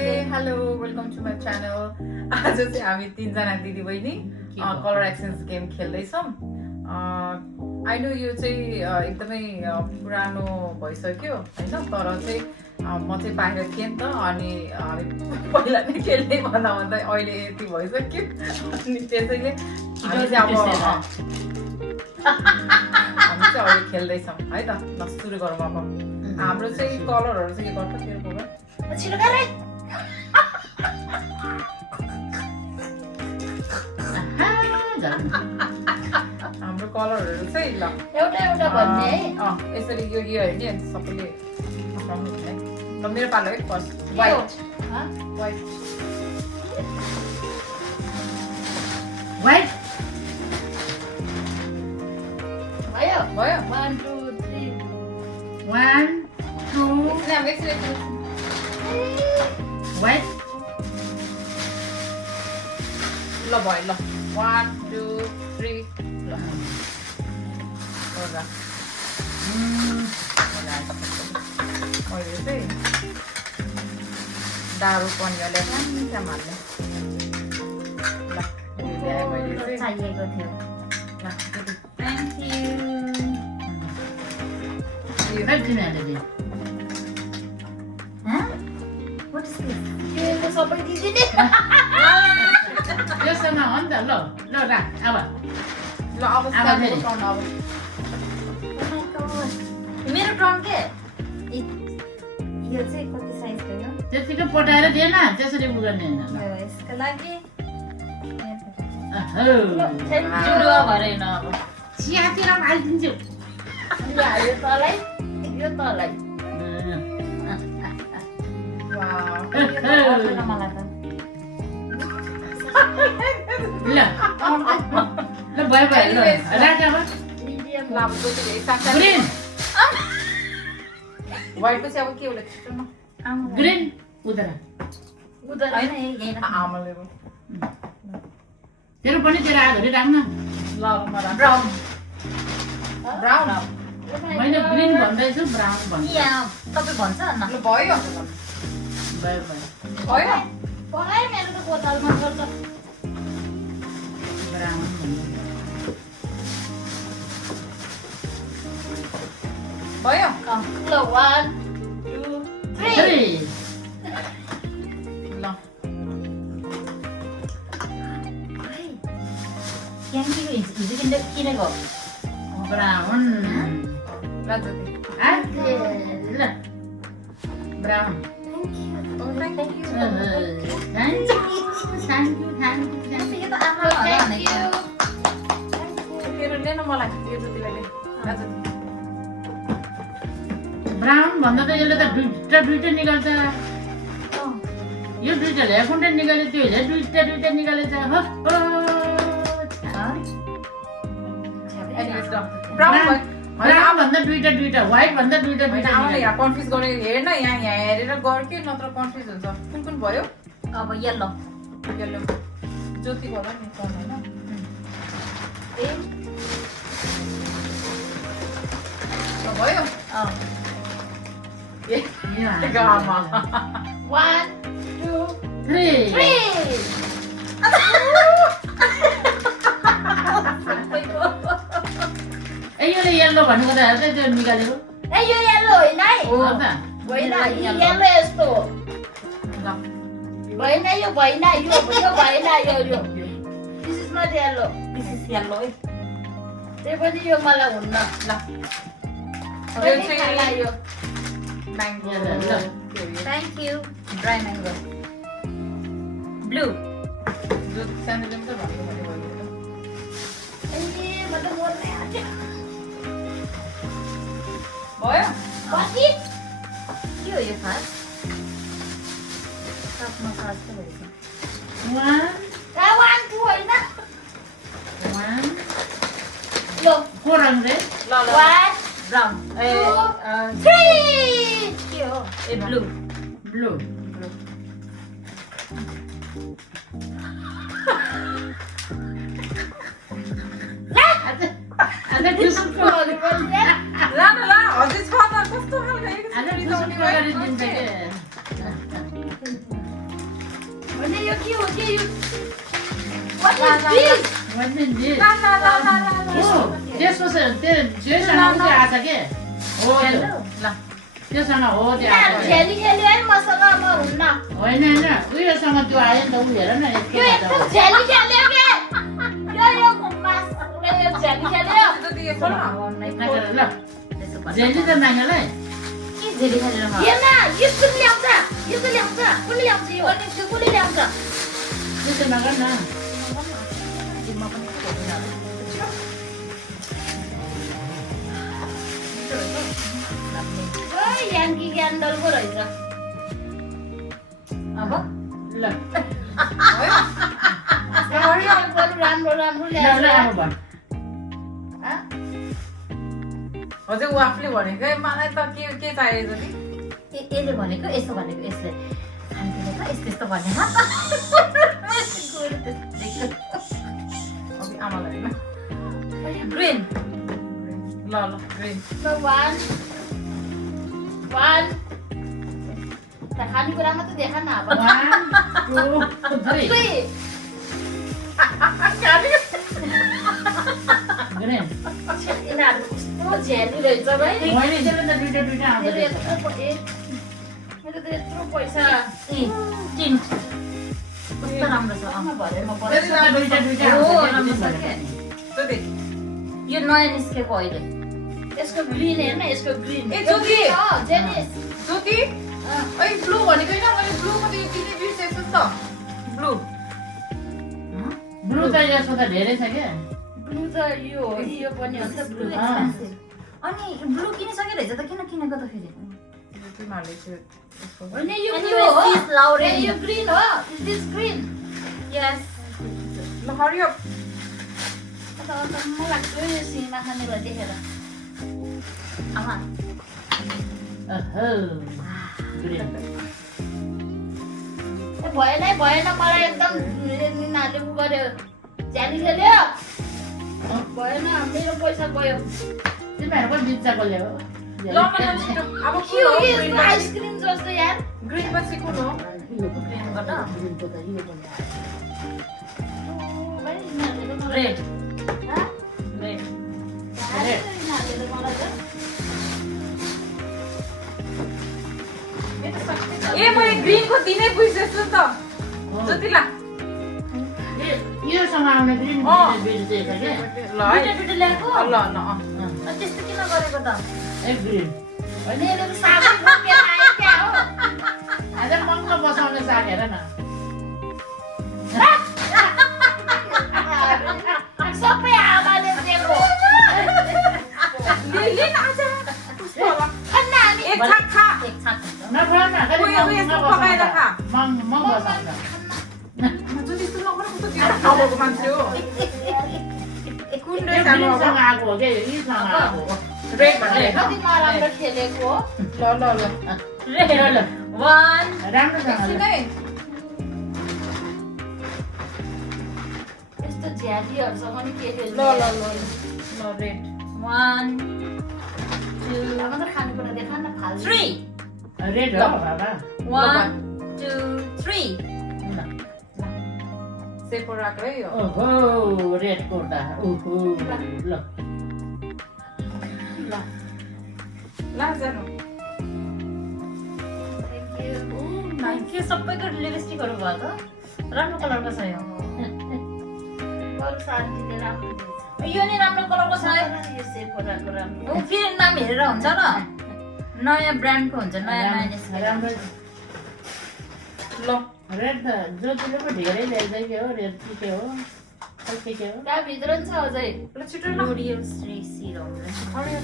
Hello welcome to my channel. आज चाहिँ हामी तीनजना दिदीबहिनी कलर एक्सचेन्ज गेम खेल्दैछौँ। आई नो यो चाहिँ एकदमै पुरानो भइसक्यो होइन, तर चाहिँ म चाहिँ बाहिर थिएँ नि त, अनि हामी पहिला नै खेल्ने भन्दा भन्दा अहिले यति भइसक्यो, अनि त्यसैले हामी चाहिँ अब हामी चाहिँ अहिले खेल्दैछौँ है त। ल सुरु गरौँ। अब हाम्रो चाहिँ कलरहरू चाहिँ के गर्छ तेरो बाबा हाम्रो कलरहरू चाहिँ ल एउटा एउटा भन्ने है। यसरी यो होइन सबैले हटाउनु है। ल मेरो पालो है फर्स्ट वाइट वाइट वाइट भयो भयो 1 2 3 1 2 वाइट ल भयो ल 1 2 3 ल होला मैले चाहिँ दारू पनियाले काम हाल्ने ल यो ल्याएँ मैले चाहिँ चाहिएको थियो। ल थ्याङ्क यू। यो Right humanity. What is this? यो त सबै दिदीले यो सँग हो नि त। ल ल राख अब ल अब अब फेरि। टर्न अब मेरो टर्न के यो चाहिँ कति साइज भयो? त्यतिकै पटाएर दिएन त्यसरी उ गर्ने होइन। यसको लागि अहो जुडुवा भरेन अब। चियातिर हालिदिन्छु। यो तलै यो तलै वाउ मलाई त ल ल भयो भयो ल राख अब मिडियम ल अब जति साथ ग्रिन वाइट पछि अब के होला छिटो न ग्रिन उधर उधर हैन यही न आमाले तेरो पनि तेरो आधुरी राख्न। ल म राख्छु ब्राउन ब्राउन मैले ग्रिन भन्दैछु ब्राउन भन्छु। यहाँ तपाईँ भन्छ न ल भयो भयो भयो भयो पकाए मेरो त बोतलमा छ त ब्राउन भन्नु भयो ल 1 2 3 ल क्यान्टीको हिजो किनेको ब्राउन ल जति ल brown thank you thank you yo त आमाले भनेको तेरो ले न मलाई यो जतिलाई ले ल जति ब्राउन भन्दा त यसले त दुईटा निकाल्छ। यो दुईटा ल्याकुन्डा निकाले त्यो हेर दुईटा निकालेछ। एनीवेज ल ब्राउन भयो ब्राउन भन्दा दुईटा व्हाइट भन्दा दुईटा आमाले यहाँ कन्फ्युज गर्ने हेर न यहाँ हेरेर गर के नत्र कन्फ्युज हुन्छ। कुन भयो अब येलो येलो ज्योति होला नि टर्न हैन ल भयो ए गामा 1 2 3 ए यो येल्लो भन्नुको त हेर्दै त्यो निकालेको ए यो येलो होइन है हो त। होइन येलो यस्तो हो ल होइन यो भएन यो भएन यो this is not yellow this is yellow है त्यही पनि यो मलाई हुन्न ल यो चाहिँ यो म्याङ्गो ल thank you dry mango blue जो सानोले पनि त भन्नु भने भयो ए म त मोर्नै आँट्यो भयो कति के हो यो खास साथमा खास त भएछ 1 1 2 होइन 1 लो को रङ रे ल ल 1 ब्राउन ए 3 के हो ए ब्लू ब्लू आज जुसको ल ल हजुर छ त कस्तो खालको आज जुसको गरिदिन्छ के you, what is this? What is this? ला ला ला ला ला ला Oh, त्यसको त्यो जेसँग उ चाहिँ आएको छ के हो त्यो ल त्योसँग हो त्यो यहाँ आएको झेली खेल्यो है मसँग म हुन्न होइन होइन उयोसँग त्यो आयो नि त उ हेर न यो यस्तो यस्तो झेली खेल्यो के यो घुममा यो झेली खेल्यो जति यो खोल न ल जेली त नानीलाई के झेली खेलेर हेर्न यो कुन ल्याउँछ कुन ल्याउँछ यो अनि त्यो कुन ल्याउँछ त्यसो नगर न जिम्मा पनि खोल्दैन ओइ याङ्की क्यान्डलको रहेछ अब ल राम्रो राम्रो ल ल्याएर अब भन् हजुर ऊ आफूले भनेको मलाई त के चाहिएको नि यसले भनेको यसो भनेको यसले खान्थेन त यस्तो यस्तो भनेन अघि आमालाई होइन ग्रिन ल ल ग्रिन वान खानेकुरा मात्रै देख न अब 1 2 3 ग्रेन यिनीहरू कस्तो झ्याली रहेछ भाइ मैले त्यसले त दुईटा आउँछ मेरो त यत्रो पैसा टिन्ट कस्तो राम्रो छ आमा भरे म त्यसले त दुईटा हो आउँछ राम्रो छ के ज्योति यो नयाँ निस्केको अहिले यसको ग्रिन हेर्न यसको ग्रिन ए, ज्योति! जेनिस ज्योति ओइ ब्लू भनेको होइन मैले ब्लू मात्रै किन्ने बिर्सेछु त ब्लू ब्लू त यसको त धेरै छ के ब्लू त यो हो यो पनि हो नि त ब्लू अनि ब्लू किनिसके रहेछ त किन किनेको त फेरि तिमीहरूले चाहिँ यसको होइन यो अनि ब्लू हो this is Lauren. ए, यो ग्रिन हो दिस ग्रिन यस ल हरि अप अन्त म लाग्यो यो सिनेमा खानेलाई देखेर आमा अहो ग्रेन भएन मलाई एकदम यिनीहरूले उ गर्यो झ्याली खेल्यो भएन मेरो पैसा गयो तिमीहरूको बिच्चाको ल्याऊ ल ल ल छिटो अब के के हो हो यो ग्रिन आइसक्रिम जस्तो यार ग्रिन पछि कुन हो रेड हाँ? रेड यिनीहरूले त मलाई त ए मैले ग्रिनको दिनै बिर्सेछु त ज्योति ला योसँग आउने ग्रिन बेच्दैछ के ल है दुईटा ल्याएको ल ल अनि त्यस्तो किन गरेको त एक ग्रिन होइन यसले त साबुन बोकेर आयो क्या हो आज मङ्ग बसाउने साग हेर न सबै आमाले दिएको ले न आज कस्तो होला खान्न हामी एक छाक खा एक छाक हुन्छ नखाऊ न खालि उयो यस्तो पकाएर खा मङ्ग बसाउँछ ज्योति यस्तो नगर कस्तो त्यो खाएको मान्छे हो कुन यो रहेछ अब ग्रिनसँग आएको हो क्या योसँग आएको हो रेड भन्ने कति नराम्रो खेलेको हो ल ल ल रेड ल 1 राम्रोसँगले सुनै यस्तो झ्यालीहरूसँग नि के खेल्नु ल ल ल ल रेड 1 2 अब त खानेकुरा देखा न फाल्छ 3 रेड हो बाबा 1 2 3 सेपो राख है यो ओहो रेड कोर्टा ओहो ल ल ला जानु के सबैको लिपस्टिकहरू भयो त राम्रो कलरको छ यो अरू साथीले राम्रो दिन्छ यो नि राम्रो कलरको छ है यो सेपोराको राम्रो ऊ फेरि नाम हेरेर हुन्छ ल नयाँ ब्रान्डको हुन्छ नयाँ नयाँ निस्केको राम्रो ल रेड त ज्योतिले पो धेरै ल्याइदियो के हो रेड के हो के हो त्यहाँ भित्र नि छ अझै ल छिटो ल लोरियल श्री सिरम अरे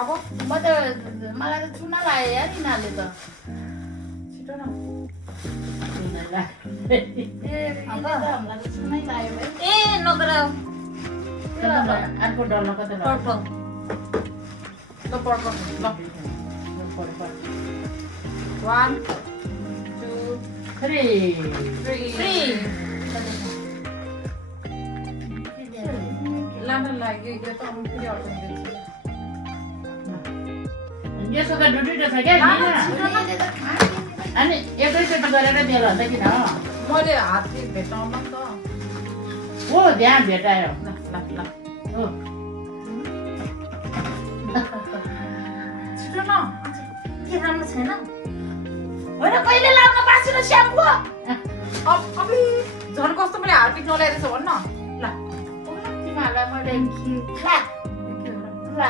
अब म त मलाई त चुना लाग्यो यार यिनीहरूले त छिटो न तिनीहरूलाई ए यिनीहरूले त हामीलाई त चुनै लाग्यो भाइ ए नगर अर्को डल्लो कता पर्पल ल पर्पल ल 1 2 3 3 लान लाग्यो यो त अरू फेरि अर्को दिन्छु यसो त दुईटा छ क्या यसले त खाँदैन अनि एकैचोटि गरेर दिएर हुन्छ किन मैले हातले भेटाउन नि त हो त्यहाँ भेटायो ल ल ल हो छिटो न के राम्रो छैन होइन कहिले लाउन पाछु र स्याम्पू अबे झन् कस्तो मैले हात पिक्न ल्याइरहेछ भन्न ल तिमीहरूलाई मैले ला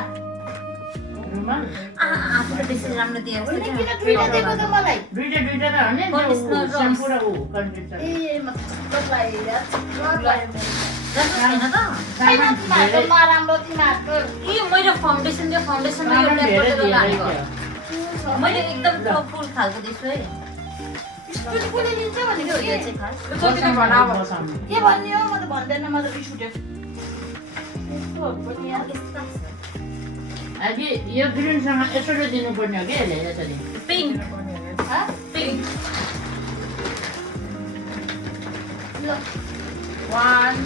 रुमाल आफू त बेसी राम्रो दिएको होइन किन दुईटा दिएको त मलाई दुईटा त भने Conditioner र स्याम्पू र ऊ कन्डिसनर ए म तपाईँ यार छैन त छैन तिमीहरूको नराम्रो तिमीहरूको कि मैले फाउन्डेसन यो फाउन्डेसनमा यो धेरै ट्याप गरेर धेरै लाएको मैले एकदम फुल खालको दिन्छु है स्कुल कुले दिन्छ भनेको यो के चाहिँ खास सोचिने भन अब के भन्ने हो म त भन्दैन म त रिस उठ्यो यस्तो पनि यार यस्तो लाग्छ। अघि यो ग्रिनसँग यसरी दिनुपर्ने हो कि यसले यसरी पिङ्क हा पिङ्क 1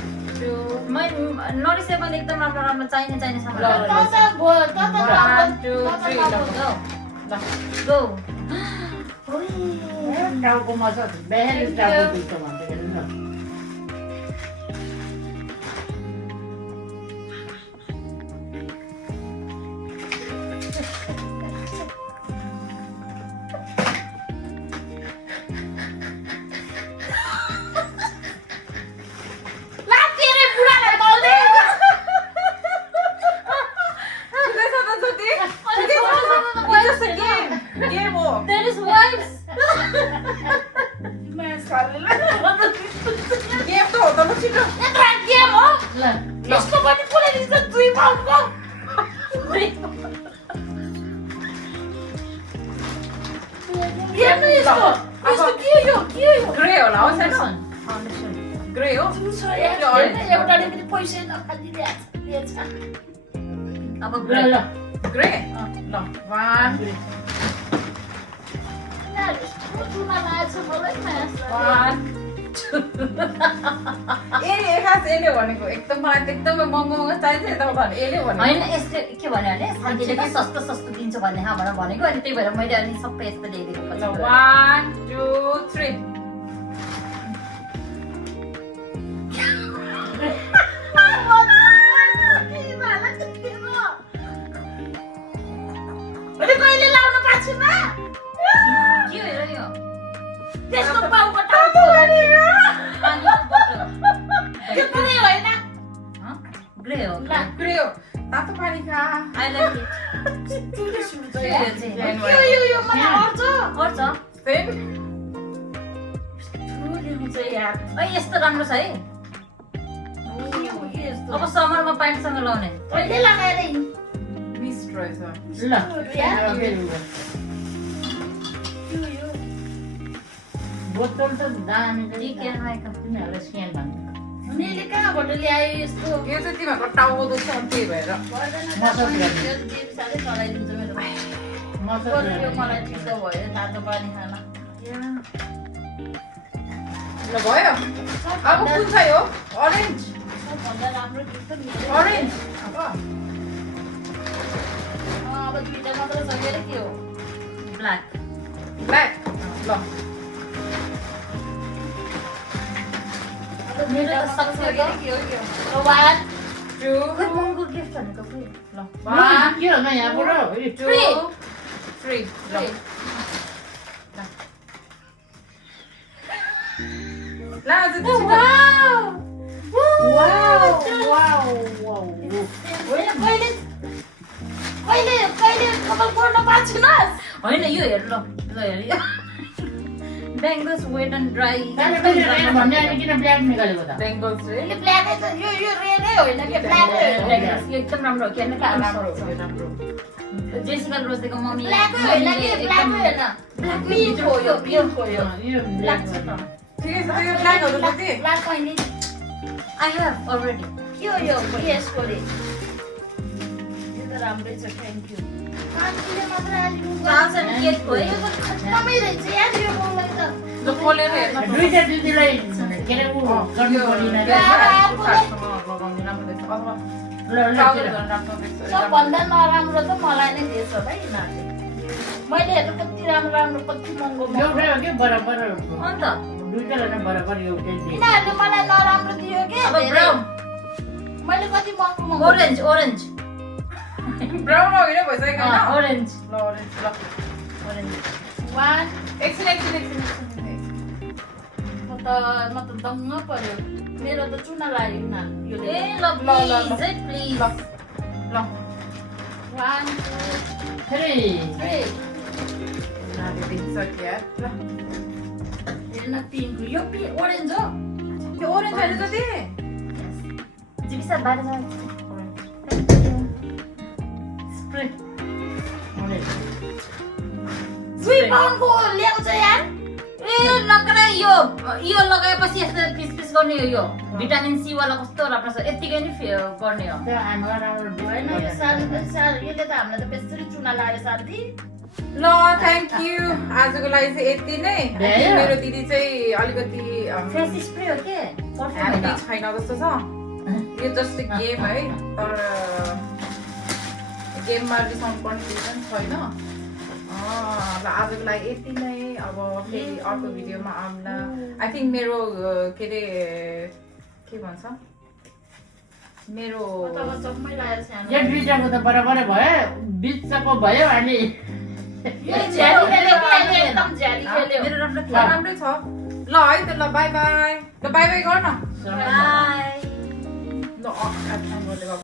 2 नरिसे मैले एकदम राम्रो राम्रो चाहिने सामान ल, ल, लगाएर त त 1 2 3 ल गो ल गो टाउको मजा बेहेल टाउको दुख्छ भन्छ के ल गेम हो That is wipes. गेम त हो त ल छिटो ल यसको पनि कुले दिन्छ 2 पाउन्डको हेर्नु यसको यस्तो के हो यो ग्रे होला हो छैन Foundation. ग्रे हो एउटाले पनि पैसा नखालिदिएछ अब ल ग्रे ल ग्रे ल 1 चुना लागेछ मलाई 1 ए खास एले भनेको एकदम मलाई त एकदमै महँगो महँगो चाहिन्छ यता भने एले होइन भनेको यसले के भन्यो भने साथीले त सस्तो सस्तो दिन्छु भन्ने भनेर भनेको अनि त्यही भएर मैले अनि सबै यस्तो ल्याइदिएको ल पछि 1 2 3 कहिले लाउन पाछु न के हो र यो त्यसको पाउको टाउको पानीको बोतल त्यो पनि होइन ग्रे हो ग्रे हो तातो पानी खा आई लाइक इट यो मलाई अर्छ गर्छ सेम यार है यस्तो राम्रो छ है अब समरमा प्यान्टसँग लाउने कहिले लगाएर हिँड मिस्ट रहेछ ल बोतल त दामी टी केयर माइक तिनीहरूलाई स्क्यान भन्छ उनीहरूले कहाँबाट ल्यायो यस्तो यो चाहिँ तिमीहरूको टाउको दुख्छ अनि त्यही भएर साह्रै चलाइदिन्छ मेरो मजा बरु यो मलाई ठिक त भयो तातो पानी खान ल भयो अब कुन चाहिँ हो अरेन्ज सबभन्दा राम्रो गिफ्ट त मेरो अरेन्ज अब अब दुईटा मात्र सकेर के हो ब्ल्याक ब्ल्याक ल अब मेरो दुईटा त मात्र सक्छ सकेर त। के हो 1 2 खोइ महँगो गिफ्ट भनेको खोइ ल 1 के हो न यहाँबाट 2 3 ल ल अझ छिटो वाउ वाउ वाउ होइन कहिले कहिले कहिले कपाल कोर्न पाछु न होइन यो हेर ल हेर यो बेङ्गल्स वेट एन्ड ड्राई भन्ने अनि किन ब्ल्याक निकालेको त बेङ्गल्स रे यसले ब्ल्याकै त यो रेडै होइन कि ब्ल्याकै होइन एकदम राम्रो हो किन राम्रो हो राम्रो जेसिका रोजेको मम्मी ब्ल्याकै होइन कि ब्ल्याकै होइन पिङ्क हो यो पिङ्क हो यो यो ब्ल्याक छ त ठिकै छ यो ब्ल्याकहरू कति ब्ल्याक मैले आई हेभ अलरेडी के हो यो यसको रे यो त राम्रै छ थ्याङ्क यू कान्छीले मात्र आलिनु चार्ल्स एन्ड केट हो है यो त खत्तमै रहेछ यार यो मलाई त ल खोलेर हेर्न दुईटा दिदीलाई के अरे ऊ गर्नु पर्दैन रे। लगाउने राम्रो देख्छ अथवा ल ल टाउको तिर। झन् राम्रो देख्छ सबभन्दा नराम्रो त मलाई नै दिएछ है यिनीहरूले मैले हेर्नु कति राम्रो राम्रो कति महँगो महँगो एउटै हो कि बराबर अन्त दुईटालाई नै बराबर एउटै दिए यिनीहरूले मलाई नराम्रो दियो कि अब ब्राउन मैले कति महँगो महँगो ओरेन्ज ओरेन्ज ब्राउन होइन भइसकेको होइन ओरेन्ज ल orange, ल ओरेन्ज वान एकछिन म त दङ्ग पर्यो मेरो त चुना लाग्यो यिनीहरू ए यो ल प्लिज है प्लिज ल 1 2 थ्री 3 नाले दिन्छ क्या ल हेर्न पिङ्क यो ओरेन्ज हो त्यो orange होइन जति जिबिसा बाहिर जाऊ स्प्रे दुई पाउन्डको ल्याउँछ यार ए नकरा यो लगाएपछि यस्तो पिस पिस गर्ने हो यो भिटामिन सी वाला कस्तो राम्रो छ यतिकै नि गर्ने हो त्यो हाम्रो राम्रो होइन यो साडी पनि साडी यसले त हामीलाई त बेसरी चुना लाग्यो साथी ल थ्याङ्क यू आजको लागि चाहिँ यति नै भयो? मेरो दिदी चाहिँ अलिकति फेस स्प्रे हो के पर्फ्युम ह्याप्पी होइन छैन जस्तो छ यो जस्ट गेम है तर गेममा रिसाउन्ड कन्फ्युजन छैन ल आजको लागि यति नै अब फेरि अर्को भिडियोमा आउँला आई थिङ्क मेरो के अरे के भन्छ मेरो तब चकमै लागेर यो सानो दुईटाको त बराबरै भयो बिचको भयो अनि यो झ्याली खेल्यो कि अहिले एकदम झ्याली खेल्यो मेरो राम्रो राम्रै छ ल है त ल बाई बाई ल बाई बाई गर न बाई ल